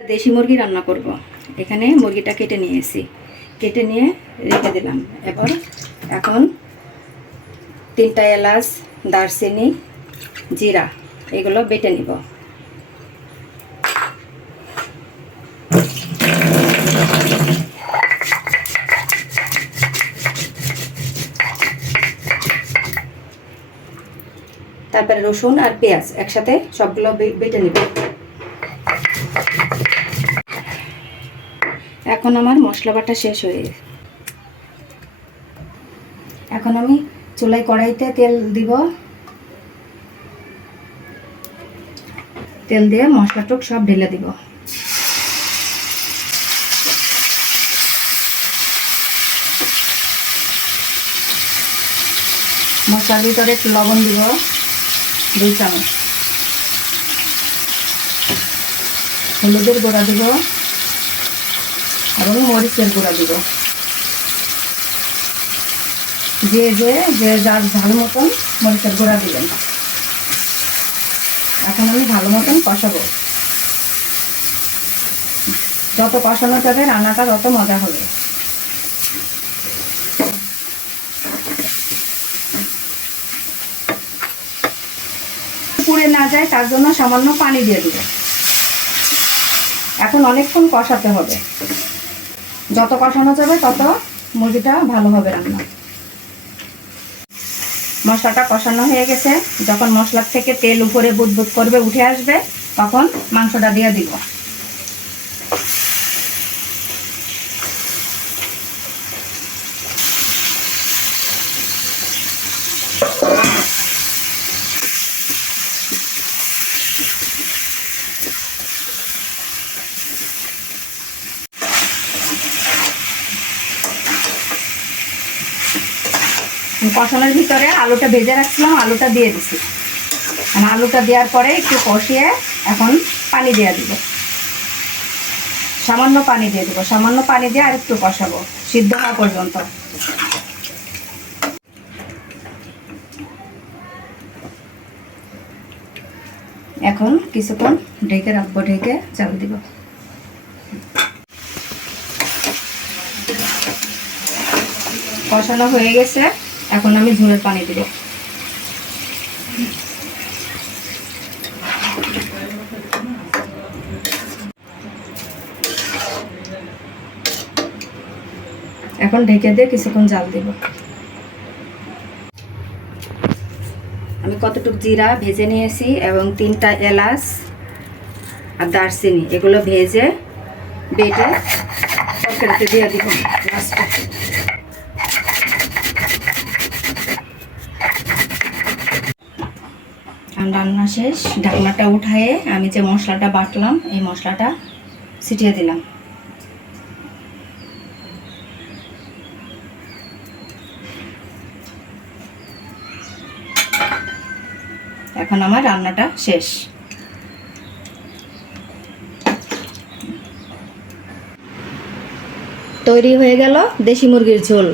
দেশি মুরগি রান্না করব। এখানে মুরগিটা কেটে নিয়েছি। কেটে নিয়ে রেখে দিলাম। এবার এখন তিনটা এলাচ, দারচিনি, জিরা, এগুলো বেটে নিব। তারপরে রসুন আর পেঁয়াজ একসাথে সবগুলো বেটে নিব। এখন আমার মশলা বাটা শেষ হয়ে। এখন আমি চুলাই কড়াইতে তেল দিব। তেল দিয়ে মশলাটুক সব ঢেলে দিব। মশলার ভিতরে একটু লবণ দিব, দুই চামচ। হলুদের গুঁড়া দিব। এবং মরিচের গুঁড়া দিব। যে যে যে যার ভালো মতন মরিচের গুঁড়া দিবেন। এখন আমি ভালো মতন কষাবো। যত কষানো যাবে, রান্নাটা তত মজা হবে। পুড়ে না যায়, তার জন্য সামান্য পানি দিয়ে দিব। এখন অনেকক্ষণ কষাতে হবে। যত কষানো যাবে, তত মুরগিটা ভালো হবে রান্না। মশলাটা কষানো হয়ে গেছে। যখন মশলার থেকে তেল উপরে বুদবুদ করবে, উঠে আসবে, তখন মাংসটা দিয়ে দিব। কষানোর ভিতরে আলুটা ভেজে রাখছিলাম, আলুটা দিয়ে দিছি। আর আলুটা দেওয়ার পরে একটু কষিয়ে এখন পানি দিয়ে দিব। সামান্য পানি দিয়ে দিব, সামান্য পানি দিয়ে আর একটু কষাবো, সিদ্ধ হওয়া পর্যন্ত। এখন কিছুক্ষণ ঢেকে রাখব, ঢেকে চাল দিব। কষানো হয়ে গেছে। এখন আমি ঝোলের পানি দিব। এখন ঢেকে দিয়ে কিছুক্ষণ জাল দিব। আমি কতটুকু জিরা ভেজে নিয়েছি এবং তিনটা এলাচ আর দারচিনি, এগুলো ভেজে বেটে দিয়ে দিব। রান্না শেষ। ঢাকনাটা উঠায়ে আমি যে মশলাটা বাটলাম, এই মশলাটা ছিটিয়ে দিলাম। এখন আমার রান্নাটা শেষ। তৈরি হয়ে গেল দেশি মুরগির ঝোল।